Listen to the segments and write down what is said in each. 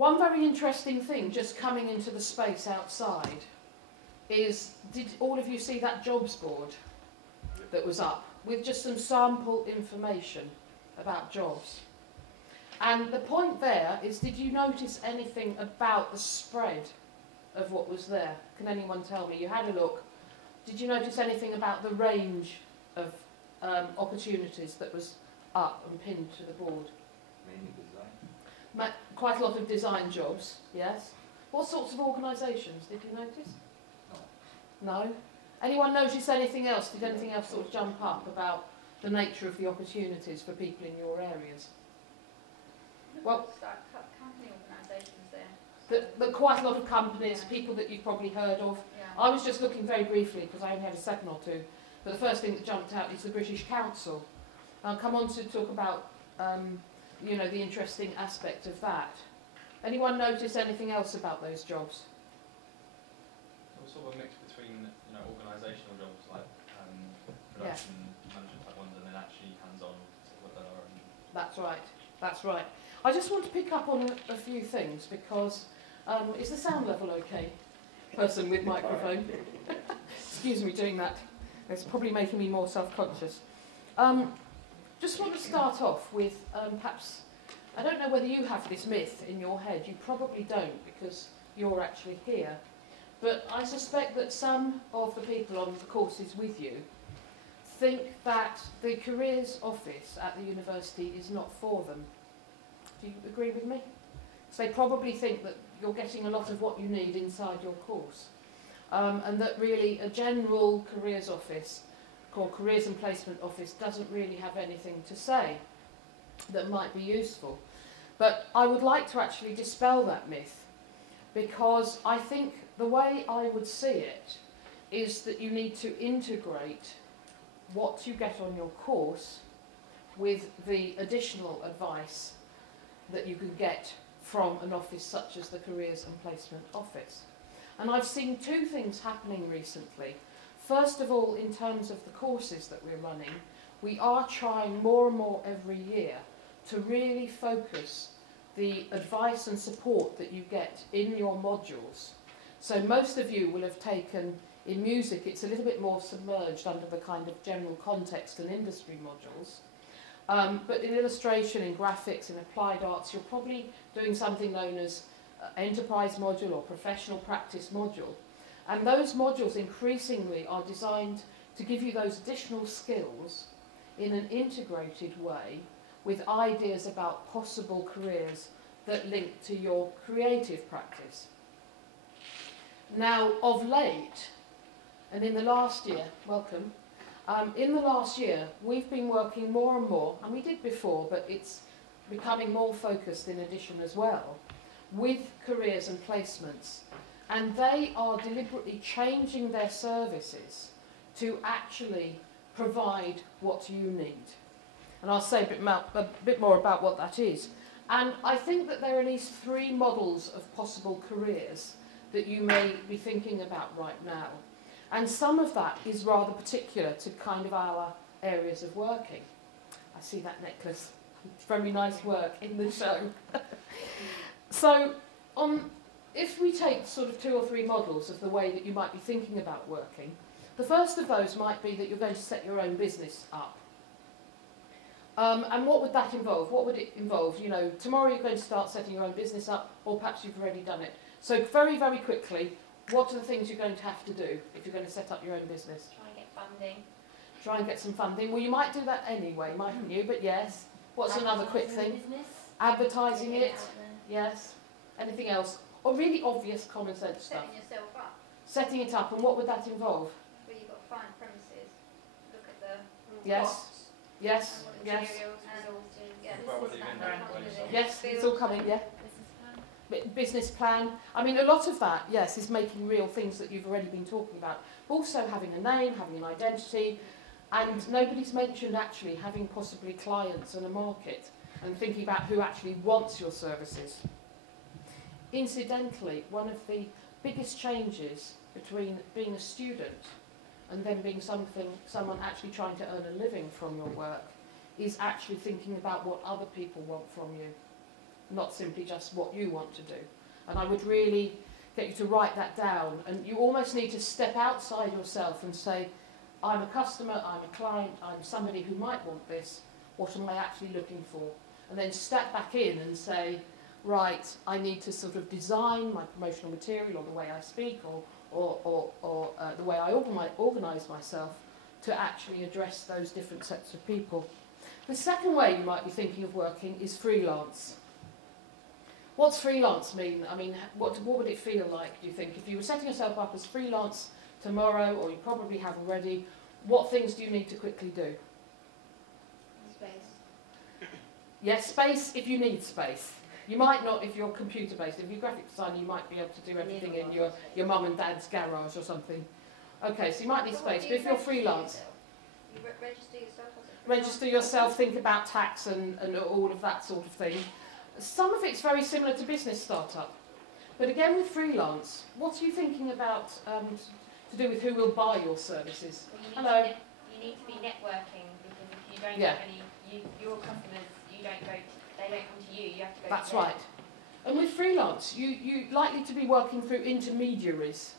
One very interesting thing just coming into the space outside is, did all of you see that jobs board that was up with just some sample information about jobs? And the point there is, did you notice anything about the spread of what was there? Can anyone tell me? You had a look. Did you notice anything about the range of opportunities that was up and pinned to the board? Mainly design. Quite a lot of design jobs, yes. What sorts of organisations did you notice? No. No? Anyone notice anything else? Did anything else sort of jump up about the nature of the opportunities for people in your areas? Well, company organisations there. But quite a lot of companies, people that you've probably heard of. Yeah. I was just looking very briefly because I only had a second or two. But the first thing that jumped out is the British Council. I'll come on to talk about, you know, the interesting aspect of that. Anyone notice anything else about those jobs? It was sort of a mix between, you know, organisational jobs like production management type ones, and then actually hands-on with their own. That's right. That's right. I just want to pick up on a few things because is the sound level okay? Person with microphone. Excuse me doing that. It's probably making me more self-conscious. Just want to start off with perhaps, I don't know whether you have this myth in your head. You probably don't because you're actually here. But I suspect that some of the people on the courses with you think that the careers office at the university is not for them. Do you agree with me? So they probably think that you're getting a lot of what you need inside your course. And that really a general careers office, called careers and placement office, doesn't really have anything to say that might be useful. But I would like to actually dispel that myth, because I think the way I would see it is that you need to integrate what you get on your course with the additional advice that you can get from an office such as the Careers and Placement Office. And I've seen two things happening recently. First of all, in terms of the courses that we're running, we are trying more and more every year to really focus the advice and support that you get in your modules. So most of you will have taken, in music, it's a little bit more submerged under the kind of general context and industry modules. But in illustration, in graphics, in applied arts, you're probably doing something known as enterprise module or professional practice module. And those modules increasingly are designed to give you those additional skills in an integrated way with ideas about possible careers that link to your creative practice. Now, of late, and in the last year, welcome, in the last year, we've been working more and more, and we did before, but it's becoming more focused in addition as well, with careers and placements. And they are deliberately changing their services to actually provide what you need. And I'll say a bit more about what that is. And I think that there are at least 3 models of possible careers that you may be thinking about right now. And some of that is rather particular to kind of our areas of working. I see that necklace. Very nice work in the show. So, if we take sort of 2 or 3 models of the way that you might be thinking about working, the first of those might be that you're going to set your own business up. And what would that involve? What would it involve? You know, tomorrow you're going to start setting your own business up, or perhaps you've already done it. So very, very quickly, what are the things you're going to have to do if you're going to set up your own business? Try and get funding. Try and get some funding. Well, you might do that anyway, mightn't you? But yes. What's another quick thing? Advertising it. Yes. Anything else? Or really obvious common sense stuff. Setting yourself up. Setting it up, and what would that involve? Well, you've got to find premises, look at the Yes. costs, Yes. and what Yes. materials, resources, Well, what are you going to do? Yes. It's all coming. Yeah. Business plan. I mean, a lot of that, yes, is making real things that you've already been talking about. Also having a name, having an identity, and nobody's mentioned actually having possibly clients and a market and thinking about who actually wants your services. Incidentally, one of the biggest changes between being a student and then being someone actually trying to earn a living from your work is actually thinking about what other people want from you. not simply just what you want to do. And I would really get you to write that down, and you almost need to step outside yourself and say, I'm a customer, I'm a client, I'm somebody who might want this, what am I actually looking for? And then step back in and say, right, I need to sort of design my promotional material or the way I speak or the way I organise myself to actually address those different sets of people. The second way you might be thinking of working is freelance. What's freelance mean? I mean, what would it feel like, do you think? If you were setting yourself up as freelance tomorrow, or you probably have already, what things do you need to quickly do? Space. Yes, space if you need space. You might not if you're computer-based. If you're graphic designer, you might be able to do everything in your mum and dad's garage or something. Okay, so you might need space, but if you're freelance... You register yourself as a freelance? Register yourself, think about tax and all of that sort of thing. Some of it's very similar to business startup. But again with freelance, what are you thinking about to do with who will buy your services? Well, Hello. You need to be networking, because if you don't Yeah. have any, your customers, they don't come to you, you have to go That's to them. right. And with freelance, you're likely to be working through intermediaries.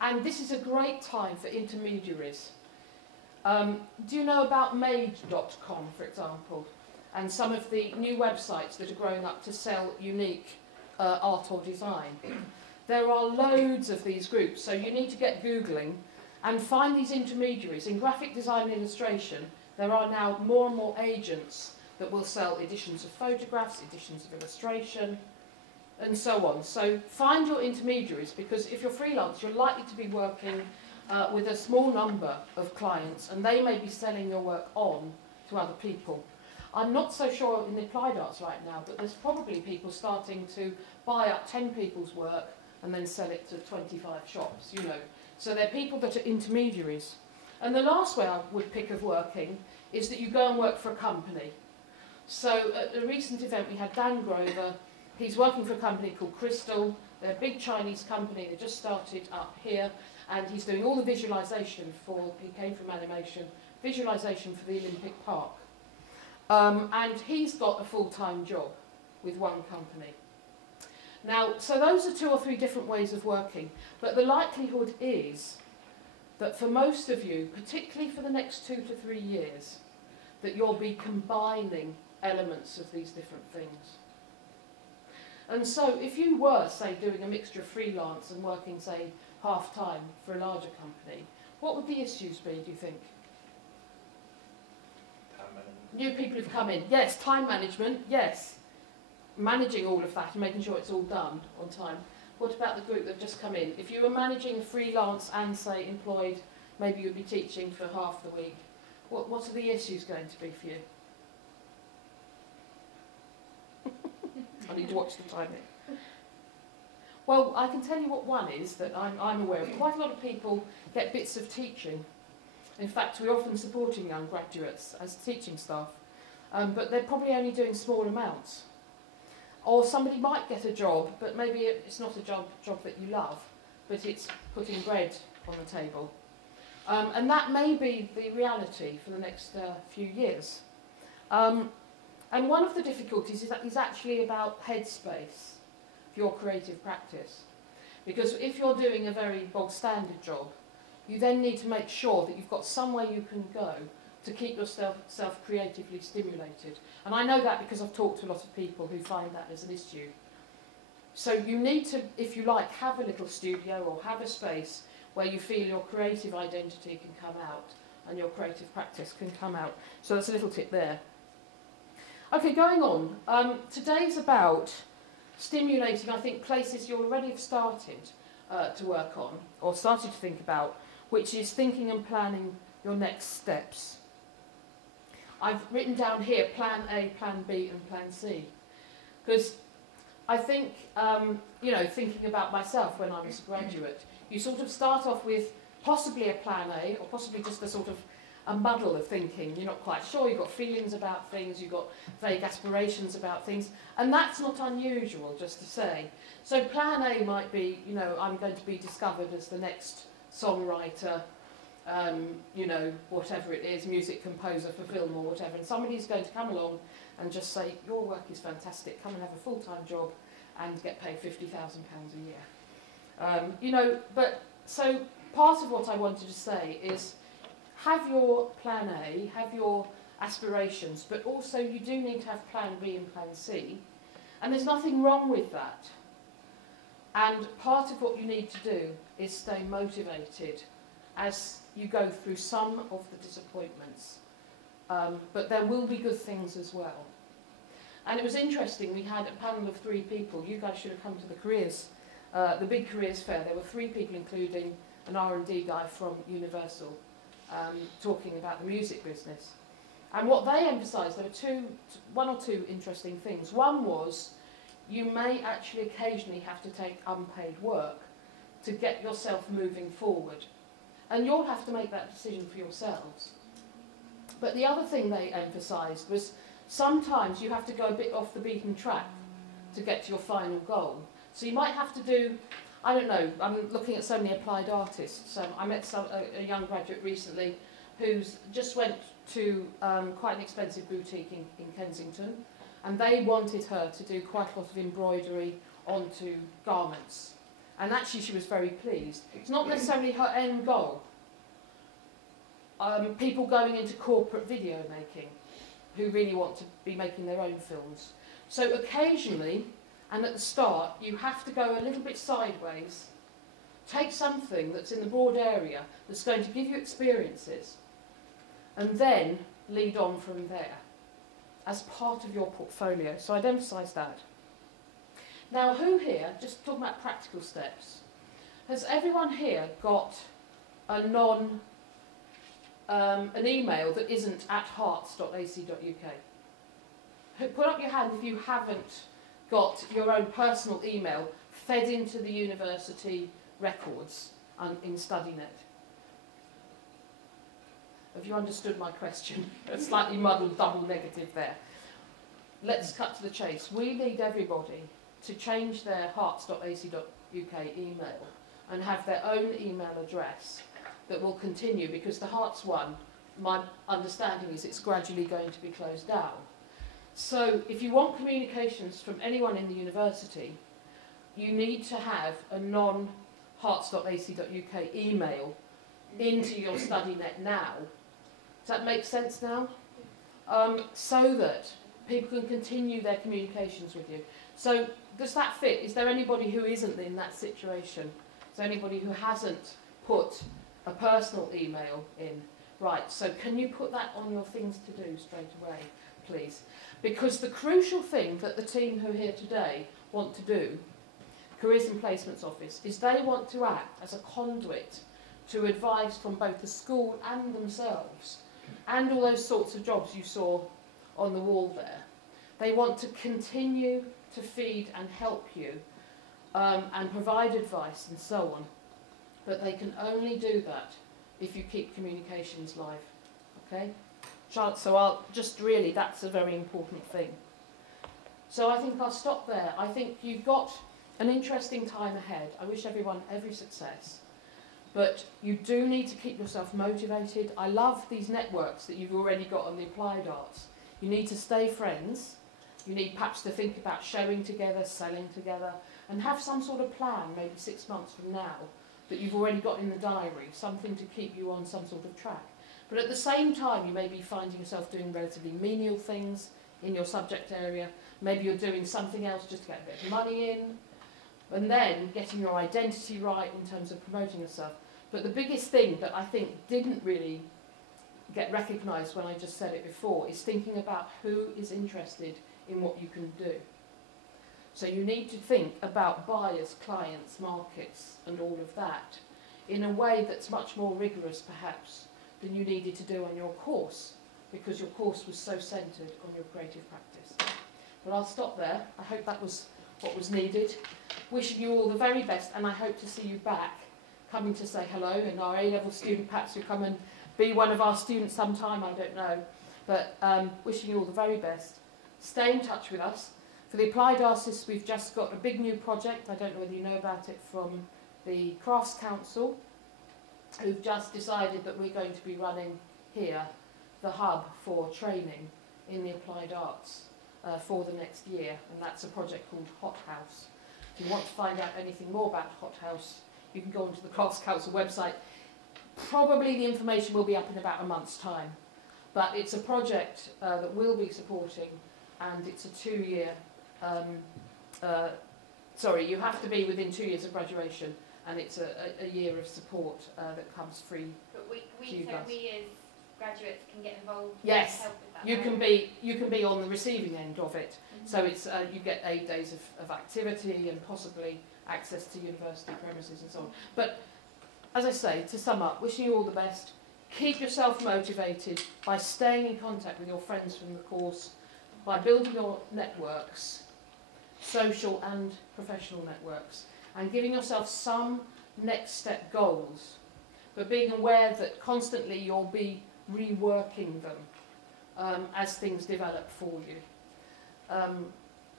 And this is a great time for intermediaries. Do you know about made.com, for example? And some of the new websites that are growing up to sell unique art or design. There are loads of these groups, so you need to get Googling and find these intermediaries. In graphic design and illustration, there are now more and more agents that will sell editions of photographs, editions of illustration, and so on. So find your intermediaries, because if you're freelance, you're likely to be working with a small number of clients, and they may be selling your work on to other people. I'm not so sure in the applied arts right now, but there's probably people starting to buy up 10 people's work and then sell it to 25 shops, you know. So they're people that are intermediaries. And the last way I would pick of working is that you go and work for a company. So at a recent event we had Dan Grover. He's working for a company called Crystal. They're a big Chinese company. They just started up here, and he's doing all the visualisation for, he came from animation, visualisation for the Olympic Park. And he's got a full-time job with one company. Now, so those are 2 or 3 different ways of working, but the likelihood is that for most of you, particularly for the next 2 to 3 years, that you'll be combining elements of these different things. And so if you were, say, doing a mixture of freelance and working, say, half-time for a larger company, what would the issues be, do you think? New people have come in. Yes, time management, yes. Managing all of that and making sure it's all done on time. What about the group that have just come in? If you were managing freelance and, say, employed, maybe you'd be teaching for half the week. What are the issues going to be for you? I need to watch the timing. Well, I can tell you what one is that I'm aware of. Quite a lot of people get bits of teaching. In fact, we're often supporting young graduates as teaching staff, but they're probably only doing small amounts. Or somebody might get a job, but maybe it's not a job that you love, but it's putting bread on the table. And that may be the reality for the next few years. And one of the difficulties is actually about headspace for your creative practice. Because if you're doing a very bog standard job, you then need to make sure that you've got somewhere you can go to keep yourself creatively stimulated. And I know that because I've talked to a lot of people who find that as an issue. So you need to, if you like, have a little studio or have a space where you feel your creative identity can come out and your creative practice can come out. So that's a little tip there. Okay, going on. Today's about stimulating, I think, places you already have started to work on or started to think about, which is thinking and planning your next steps. I've written down here plan A, plan B and plan C. Because I think, you know, thinking about myself when I was a graduate, you sort of start off with possibly a plan A or possibly just a sort of a muddle of thinking. You're not quite sure, you've got feelings about things, you've got vague aspirations about things, and that's not unusual, just to say. So plan A might be, you know, I'm going to be discovered as the next songwriter, you know, whatever it is, music composer for film or whatever, and somebody's going to come along, and just say, your work is fantastic, come and have a full-time job and get paid £50,000 a year. You know, but so part of what I wanted to say is have your plan A, have your aspirations, but also you do need to have plan B and plan C, and there's nothing wrong with that. And part of what you need to do is stay motivated as you go through some of the disappointments. But there will be good things as well. And it was interesting, we had a panel of 3 people. You guys should have come to the careers, the big careers fair. There were 3 people, including an R&D guy from Universal, talking about the music business. And what they emphasised, there were 1 or 2 interesting things. One was, you may actually occasionally have to take unpaid work to get yourself moving forward. And you'll have to make that decision for yourselves. But the other thing they emphasised was sometimes you have to go a bit off the beaten track to get to your final goal. So you might have to do, I don't know, I'm looking at so many applied artists. I met a young graduate recently who's just went to quite an expensive boutique in Kensington, and they wanted her to do quite a lot of embroidery onto garments. And actually she was very pleased. It's not necessarily her end goal. People going into corporate video making who really want to be making their own films. So occasionally, and at the start, you have to go a little bit sideways, take something that's in the broad area that's going to give you experiences, and then lead on from there as part of your portfolio. So I'd emphasise that. Now, who here, just talking about practical steps, has everyone here got a an email that isn't at hearts.ac.uk? Put up your hand if you haven't got your own personal email fed into the university records in StudyNet. Have you understood my question? A slightly muddled double negative there. Let's cut to the chase. We need everybody to change their hearts.ac.uk email and have their own email address that will continue, because the Hearts one, my understanding is it's gradually going to be closed down. So if you want communications from anyone in the university, you need to have a non-hearts.ac.uk email into your StudyNet now. Does that make sense now? So that people can continue their communications with you. So does that fit? Is there anybody who isn't in that situation? Is there anybody who hasn't put a personal email in? Right, so can you put that on your things to do straight away, please? Because the crucial thing that the team who are here today want to do, Careers and Placements Office, is they want to act as a conduit to advice from both the school and themselves, and all those sorts of jobs you saw on the wall there. They want to continue to feed and help you and provide advice and so on. But they can only do that if you keep communications live. Okay? So I'll just really, that's a very important thing. So I think I'll stop there. I think you've got an interesting time ahead. I wish everyone every success. But you do need to keep yourself motivated. I love these networks that you've already got on the applied arts. You need to stay friends. You need perhaps to think about showing together, selling together, and have some sort of plan, maybe 6 months from now, that you've already got in the diary, something to keep you on some sort of track. But at the same time, you may be finding yourself doing relatively menial things in your subject area. Maybe you're doing something else just to get a bit of money in, and then getting your identity right in terms of promoting yourself. But the biggest thing that I think didn't really get recognised when I just said it before is thinking about who is interested in what you can do. So you need to think about buyers, clients, markets, and all of that in a way that's much more rigorous, perhaps, than you needed to do on your course, because your course was so centred on your creative practice. But I'll stop there. I hope that was what was needed. Wishing you all the very best, and I hope to see you back, coming to say hello, and our A-level student, perhaps you'll come and be one of our students sometime, I don't know. But wishing you all the very best. Stay in touch with us. For the applied artists, we've just got a big new project. I don't know whether you know about it, from the Crafts Council, who've just decided that we're going to be running here the hub for training in the applied arts for the next year, and that's a project called Hot House. If you want to find out anything more about Hot House, you can go onto the Crafts Council website. Probably the information will be up in about a month's time, but it's a project that we'll be supporting, and it's a 2-year, sorry, you have to be within 2 years of graduation, and it's a year of support that comes free. But we as graduates can get involved. Yes, and help with that. you can be on the receiving end of it. So it's you get 8 days of activity and possibly access to university premises and so on. But as I say, to sum up, wishing you all the best. Keep yourself motivated by staying in contact with your friends from the course, by building your networks, social and professional networks, and giving yourself some next step goals, but being aware that constantly you'll be reworking them as things develop for you.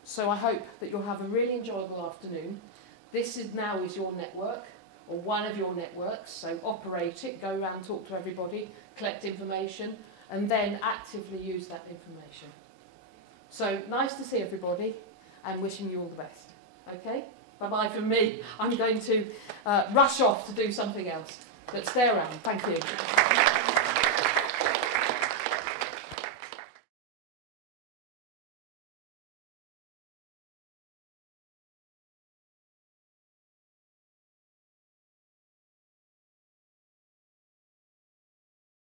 So I hope that you'll have a really enjoyable afternoon. This is your network, or one of your networks, so operate it, go around, talk to everybody, collect information, and then actively use that information. So nice to see everybody, and wishing you all the best. Okay? Bye-bye from me. I'm going to rush off to do something else, but stay around. Thank you.